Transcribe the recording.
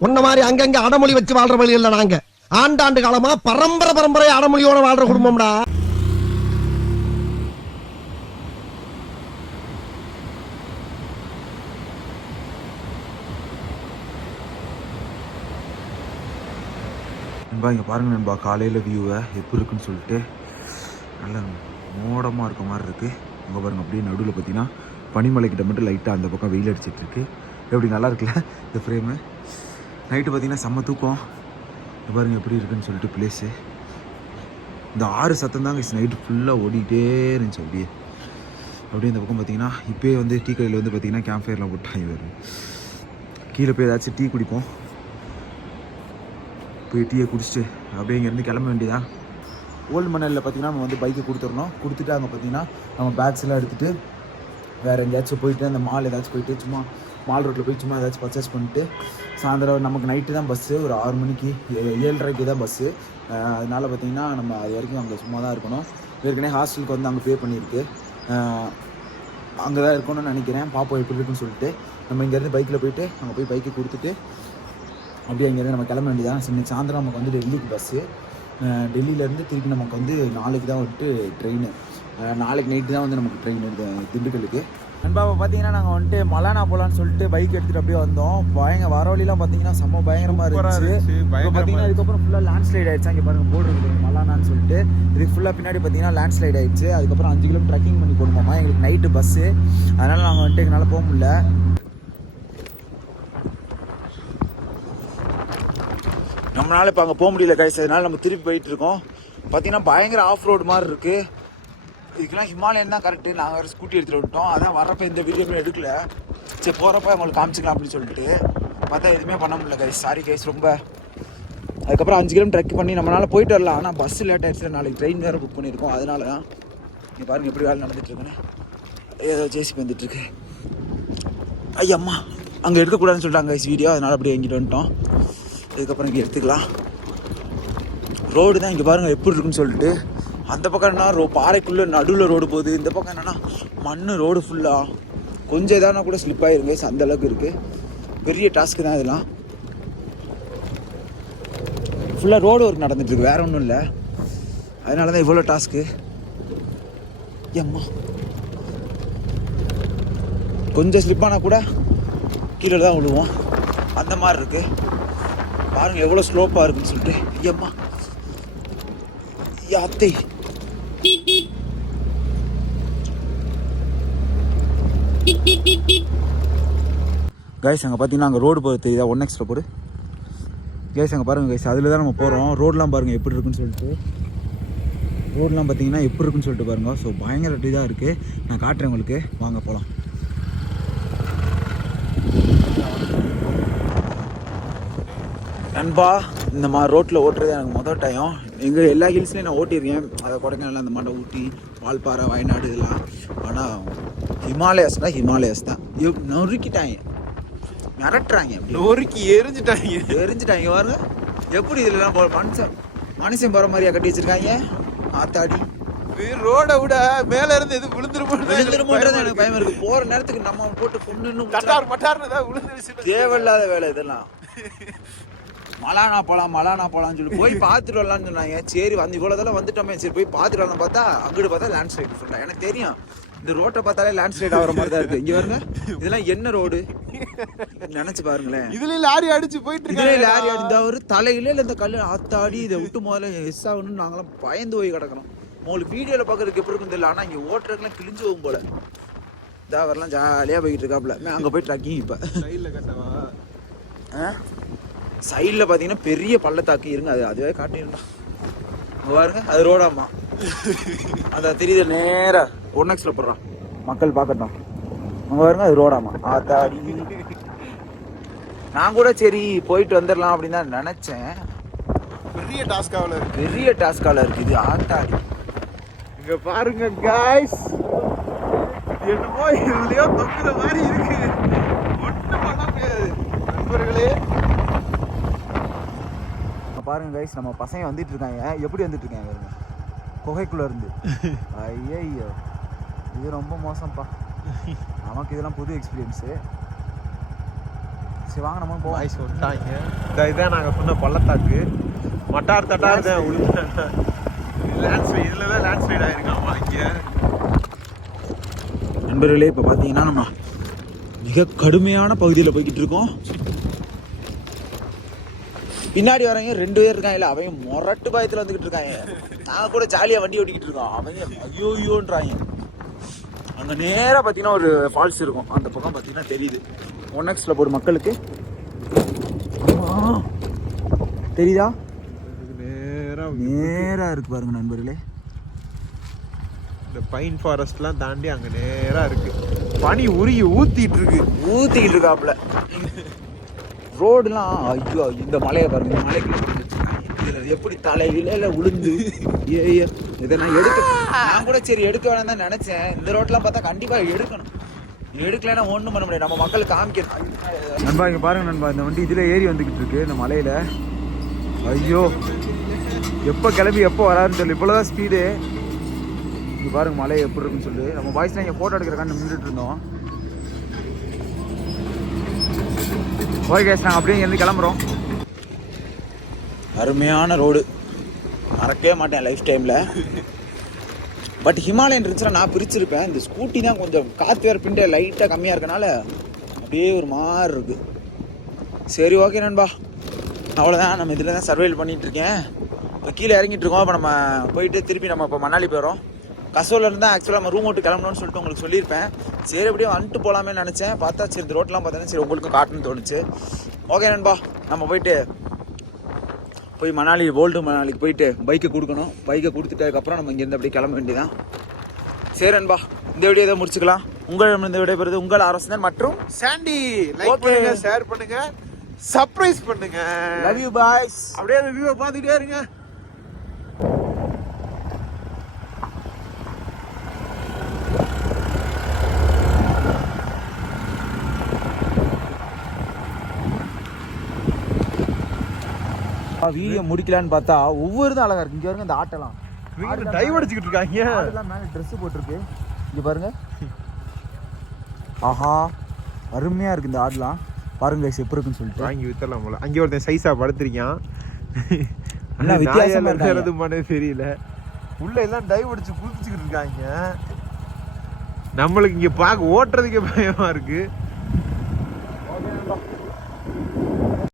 உன்ன மாதிரி அங்கங்க அடமொழி வச்சு வாழ்ற வழி இல்ல. நாங்க ஆண்டாண்டு காலமா பரம்பரை அடமொழியோட வாழ்ற குடும்பம்டா. நண்பா இங்கே பாருங்கள் நண்பா, காலையில் வியூவை எப்படி இருக்குன்னு சொல்லிட்டு நல்ல மோடமாக இருக்க மாதிரி இருக்குது. இங்கே பாருங்கள் அப்படியே நடுவில் பார்த்தீங்கன்னா பனிமலைக்கிட்ட மட்டும் லைட்டாக அந்த பக்கம் வெயில் அடிச்சிட்ருக்கு. எப்படி நல்லா இருக்குல்ல இந்த ஃப்ரேமு. நைட்டு பார்த்தீங்கன்னா செம்ம தூக்கம். இங்கே பாருங்கள் எப்படி இருக்குன்னு சொல்லிட்டு பிளேஸு. இந்த ஆறு சத்தம் தாங்க நைட்டு ஃபுல்லாக ஓடிக்கிட்டே இருந்துச்சு. அப்படியே இந்த பக்கம் பார்த்தீங்கன்னா இப்போயே வந்து டீ கடையில் வந்து பார்த்தீங்கன்னா கேம்ப் ஃபயர்லாம் போட்டாங்க. வரும் கீழே போய் ஏதாச்சும் டீ குடிப்போம். போய் டீயை குடிச்சிட்டு அப்படியே இங்கேருந்து கிளம்ப வேண்டியதான். ஓல்டு மணலில் பார்த்தீங்கன்னா நம்ம வந்து பைக்கை கொடுத்துடணும். கொடுத்துட்டு அங்கே பார்த்தீங்கன்னா நம்ம பேக்ஸ்லாம் எடுத்துகிட்டு வேறு எங்கேயாச்சும் போயிட்டு அந்த மால் ஏதாச்சும் போயிட்டு சும்மா மால் ரோட்டில் போய் சும்மா ஏதாச்சும் பர்ச்சேஸ் பண்ணிட்டு சாயந்தரம் நமக்கு நைட்டு தான் பஸ்ஸு, ஒரு 6 மணிக்கு 7:30க்கு தான் பஸ்ஸு. அதனால் பார்த்திங்கன்னா நம்ம அது வரைக்கும் அங்கே சும்மா தான் இருக்கணும். ஏற்கனவே ஹாஸ்டலுக்கு வந்து அங்கே பே பண்ணியிருக்கு, அங்கே தான் இருக்கணும்னு நினைக்கிறேன். பாப்போம் எப்படி இருக்குன்னு சொல்லிட்டு நம்ம இங்கேருந்து பைக்கில் போயிட்டு அங்கே போய் பைக்கை கொடுத்துட்டு அப்படியே இங்கேருந்து நம்ம கிளம்ப வேண்டியதான். இன்னைக்கு சாயந்தரம் நமக்கு வந்து டெல்லிக்கு பஸ்ஸு. டெல்லியிலேருந்து திருப்பி நமக்கு வந்து நாளைக்கு தான் வந்துட்டு ட்ரெயின். நாளைக்கு நைட்டு தான் வந்து நமக்கு ட்ரெயின் திண்டுக்கலுக்கு. நண்பாவை பார்த்தீங்கன்னா நாங்கள் வந்துட்டு மலானா போகலான்னு சொல்லிட்டு பைக் எடுத்துகிட்டு அப்படியே வந்தோம். வர வழிலாம் பார்த்தீங்கன்னா செம்ம பயங்கரமாக இருந்துச்சு. இப்போ பார்த்தீங்கன்னா அதுக்கப்புறம் ஃபுல்லாக லேண்ட்ஸ்லைட் ஆகிடுச்சு. அங்கே பாருங்கள் போர்டு இருக்குது மலானான்னு சொல்லிட்டு. இதுக்கு ஃபுல்லாக பின்னாடி பார்த்தீங்கன்னா லேண்ட்ஸ்லைட் ஆகிடுச்சு. அதுக்கப்புறம் 5 கிலோமீட்டர் ட்ரெக்கிங் பண்ணி போகணுமாம்மா. எங்களுக்கு நைட்டு பஸ்ஸு, அதனால் நாங்கள் வந்துட்டு எங்களால் போக முடியல. நம்மளால இப்போ அங்கே போக முடியல கைஸ். அதனால நம்ம திருப்பி போயிட்டு இருக்கோம். பார்த்தீங்கன்னா பயங்கர ஆஃப் ரோடு மாதிரி இருக்குது. இதுக்கெல்லாம் ஹிமாலயன் தான் கரெக்டு. நாங்கள் வேறு ஸ்கூட்டி எடுத்துகிட்டு விட்டோம். அதான் வரப்போ இந்த வீடியோ எடுக்கல. சரி போகிறப்ப அவங்களுக்கு காமிச்சிக்கலாம் அப்படின்னு சொல்லிட்டு பார்த்தா எதுவுமே பண்ண முடியல கைஸ். சாரி கைஸ் ரொம்ப. அதுக்கப்புறம் 5 கிலோமீட்டர் ட்ரெக் பண்ணி நம்மளால் போயிட்டு வரலாம். ஆனால் பஸ் லேட் ஆகிடுச்சு. நாளைக்கு ட்ரெயின் வேறு புக் பண்ணியிருக்கோம். அதனால தான் நீங்கள் பாருங்கள் எப்படி வேலை நடந்துட்டுருக்குன்னு. ஏதோ ஜேசிபி வந்துட்டுருக்கு. ஐயம்மா அங்கே எடுக்கக்கூடாதுன்னு சொல்லிட்டாங்க கைஸ் வீடியோ. அதனால் அப்படியே எங்கிட்டு வந்துட்டோம். இதுக்கப்புறம் இங்கே எடுத்துக்கலாம். ரோடு தான் இங்கே பாருங்கள் எப்படி இருக்குன்னு சொல்லிட்டு. அந்த பக்கம் என்ன பாறைக்குள்ளே நடுவில் ரோடு போகுது. இந்த பக்கம் என்னென்னா மண் ரோடு ஃபுல்லாக. கொஞ்சம் எதானா கூட ஸ்லிப் ஆகிருங்க. அந்த அளவுக்கு இருக்குது. பெரிய டாஸ்க்கு தான் இதெல்லாம். ஃபுல்லாக ரோடு ஒர்க் நடந்துட்டுருக்கு, வேறு ஒன்றும் இல்லை. அதனால தான் இவ்வளோ டாஸ்க்கு. ஏம்மா கொஞ்சம் ஸ்லிப் ஆனால் கூட கீழே தான் விழுவோம். அந்த மாதிரி இருக்குது. பாருங்கள் எவ்வளோ ஸ்லோப்பாக இருக்குன்னு சொல்லிட்டு. ஐயம்மா யாத்தை கைஸ் அங்கே பார்த்தீங்கன்னா அங்கே ரோடு போகிறது தெரியுதா? 1x போடு கைஸ். அங்கே பாருங்கள் கைஸ், அதில் தான் நம்ம போகிறோம். ரோடெலாம் பாருங்கள் எப்படி இருக்குன்னு சொல்லிட்டு. ரோடெலாம் பார்த்தீங்கன்னா எப்படி இருக்குன்னு சொல்லிட்டு பாருங்கள். ஸோ பயங்கர இதாக இருக்குது. நான் காட்டுறேன் உங்களுக்கு, வாங்க போகலாம். நண்பா இந்த மாதிரி ரோட்டில் ஓட்டுறது எனக்கு மொதல் டைம். எங்கள் எல்லா ஹில்ஸ்லேயும் நான் ஓட்டியிருக்கேன். அதை கொடைக்கானல், அந்த மாட்டை ஊட்டி, வால்பாறை, வயநாடு இதெல்லாம். ஆனால் ஹிமாலயஸ் தான் நொறுக்கிட்டாங்க, மிரட்டுறாங்க. நொறுக்கி எரிஞ்சிட்டாங்க பாருங்க எப்படி இதுலலாம் மனுஷன் போகிற மாதிரியா கட்டி வச்சுருக்காங்க. ஆத்தாடி ரோடை விட மேலே இருந்து எது விழுந்துருமோன்றது எனக்கு பயம் இருக்குது. போகிற நேரத்துக்கு நம்ம போட்டு பொண்ணு தேவையில்லாத வேலை இதெல்லாம். மலானா போகலான்னு சொல்லி போய் பார்த்துட்டு வரலான்னு சொன்னாங்க. சரி வந்து இவ்வளோ தூரம் வந்துட்டோமே, சரி போய் பார்த்துட்டு வரலாம் பார்த்தா அங்கிட்டு பார்த்தா லேண்ட்ஸ்லைட் ஃபுல்லாக. எனக்கு தெரியும் இந்த ரோட்டை பார்த்தாலே லேண்ட்ஸ்லைட் ஆகிற மாதிரி தான் இருக்குது. இங்கே பாருங்க இதெல்லாம் என்ன ரோடு நினச்சி பாருங்களேன். இதுல லாரி அடிச்சு போயிட்டு இருக்கு. லாரி அடிந்தா ஒரு தலையில இல்லை இந்த கல் ஆத்தாடி இதை விட்டு முதல்ல எஸ் ஆகணும்னு நாங்களாம் பயந்து போய் கிடக்கணும். உங்களுக்கு வீடியோவில் பார்க்குறதுக்கு எப்படி இருக்குன்னு தெரியல. ஆனால் இங்கே ஓட்டுறதுக்குலாம் கிழிஞ்சு போகும் போல. இதா வரலாம் ஜாலியாக போய்கிட்டு இருக்காப்புல. அங்கே போய் ட்ரக்கிங். இப்போ சைடில் கட்டவா? சைடில் பார்த்தீங்கன்னா பெரிய பள்ளத்தாக்கு இருங்க, அதுவே காட்டிருந்தா பாருங்க. அது ரோடாமா அதான் தெரியுது. நேராக 1x போடுறான், மக்கள் பார்க்கட்டும். அங்கே பாருங்க அது ரோடாமா. ஆத்தாடி நான் கூட சரி போயிட்டு வந்துடலாம் அப்படின்னு தான் நினச்சேன். பெரிய டாஸ்காவில் இருக்கு இது. ஆத்தாடி இங்க பாருங்க காய்ஸ், என்னமோ இதுலயோ தொங்குற மாதிரி இருக்கு. ஒன்றும் பண்ண முடியாது நண்பர்களே. பாருங்க கைஸ், நம்ம பசங்க வந்துட்டு இருக்காங்க. எப்படி வந்துட்டு இருக்காங்க பாருங்க, குகைக்குள்ள இருந்து. ஐயோ இது ரொம்ப மோசம்ப்பா. நமக்கு இதெல்லாம் புது எக்ஸ்பீரியன்ஸு. சரி வாங்க நம்ம போவோம். பாய்ஸ் வந்துட்டாங்க. இதான் நாங்கள் சொன்ன பள்ளத்தாக்கு. மட்டார் தட்டார் தான் உள்ள லேண்ட்ஸ்லைட். இதில் தான் லேண்ட்ஸ்லைட் ஆகிருக்காமா இங்கே. நண்பர்களே இப்போ பார்த்தீங்கன்னா நம்ம மிக கடுமையான பகுதியில் போய்கிட்டு இருக்கோம். பின்னாடி வரவங்க 2 பேர் இருக்காங்க. அவங்க மொரட்டு பயத்தில் வந்துக்கிட்டு இருக்காங்க. நாங்கள் கூட ஜாலியாக வண்டி ஓட்டிக்கிட்டு இருக்கோம். அவங்க ஐயோன்றாங்க. அங்கே நேராக பார்த்தீங்கன்னா ஒரு ஃபால்ஸ் இருக்கும். அந்த பக்கம் பார்த்தீங்கன்னா தெரியுது. 1Xல போகிற மக்களுக்கு தெரியுதா? நேராக இருக்கு பாருங்க நண்பர்களே. இந்த பைன் ஃபாரஸ்ட்லாம் தாண்டி அங்கே நேராக இருக்கு. பனி உருகி ஊற்றிக்கிட்டு இருக்காப்புல. ரோடுலாம் ஐயோ இந்த மலையை பாருங்க. இந்த மலைக்குள்ள இதில் எப்படி தலையில உளுந்து இதை நான் கூட சரி எடுக்க வேணாம் தான் நினைச்சேன். இந்த ரோட்லாம் பார்த்தா கண்டிப்பா எடுக்கணும். எடுக்கலைன்னா ஒன்றும் பண்ண முடியாது. நம்ம மக்களுக்கு காமிக்கணும். நண்பா இங்க பாருங்க நண்பா, இந்த வண்டி இதுல ஏறி வந்துகிட்டு இருக்கு இந்த மலையில. ஐயோ எப்போ கிளம்பி எப்போ வராருன்னு சொல்லி இவ்வளோதான் ஸ்பீடு. இங்க பாருங்க மலை எப்படி இருக்குன்னு சொல்லி. நம்ம பாய்ஸ்லாம் இங்கே ஃபோட்டோ எடுக்கிறக்கான்னு நின்றுட்டு இருந்தோம். ஓகே கேஸ், நாங்கள் அப்படியே இங்கேருந்து கிளம்புறோம். அருமையான ரோடு, மறக்கவே மாட்டேன் லைஃப் டைமில். பட் ஹிமாலயன் இருந்துச்சுன்னா நான் பிரிச்சிருப்பேன். இந்த ஸ்கூட்டி தான் கொஞ்சம் காற்று வேறு பிண்டே லைட்டாக கம்மியாக இருக்கனால அப்படியே ஒரு மாதிரி இருக்குது. சரி ஓகே நண்பா, அவ்வளோதான். நம்ம இதில் தான் சர்வைவல் பண்ணிகிட்ருக்கேன். இப்போ கீழே இறங்கிட்டு இருக்கோம். இப்போ நம்ம போயிட்டு திருப்பி நம்ம இப்போ மணாலி போயிடும். கசோலில் இருந்தால் ஆக்சுவலாக நம்ம ரூம் விட்டு கிளம்பணும்னு சொல்லிட்டு உங்களுக்கு சொல்லியிருப்பேன். சரி அப்படியே வந்துட்டு போகலாமே நினச்சேன். பார்த்தா சரி இந்த ரோட்லாம் பார்த்தோன்னா சரி உங்களுக்கும் காட்டணும்னு தோணுச்சு. ஓகே நண்பா, நம்ம போய் மணாலி ஓல்டு மணாலிக்கு போயிட்டு பைக்கை கொடுக்கணும். பைக்கை கொடுத்துட்டதுக்கப்புறம் நம்ம இங்கேருந்து அப்படியே கிளம்ப வேண்டியதான். சரி நண்பா, இந்த வீடியோ இதை முடிச்சுக்கலாம். உங்களிடம் இந்த விடை பெறுது உங்கள் அரசன் மற்றும் சாண்டி. லைக் பண்ணுங்க, ஷேர் பண்ணுங்க, சர்ப்ரைஸ் பண்ணுங்க. Love you boys. அப்படியே அந்த வியூவை பார்த்துட்டே இருங்க. வீடியோ முடிக்கலான்னு பார்த்தா ஒவ்வொரு தான் அழகா இருக்கு. இங்க பாருங்க இந்த ஆட்டெல்லாம் டைவ் அடிச்சுக்கிட்டு இருக்காங்க. ஆடெல்லாம் மேலே ட்ரெஸ் போட்டிருக்கு. இங்க பாருங்க, ஆஹா அருமையா இருக்கு இந்த ஆடெல்லாம். பாருங்க எப்படி இருக்குன்னு சொல்லிட்டு வாங்கி வித்தரலாம் போல. அங்கே ஒருத்தன் சைஸா படுத்திருக்கான். என்ன வித்தியாசமா இருக்கிறது தெரியல. உள்ள எல்லாம் டைவ் அடிச்சு குளிச்சுக்கிட்டு இருக்காங்க. நம்மளுக்கு இங்க பார்க்க ஓட்டுறதுக்கே பயமா இருக்கு.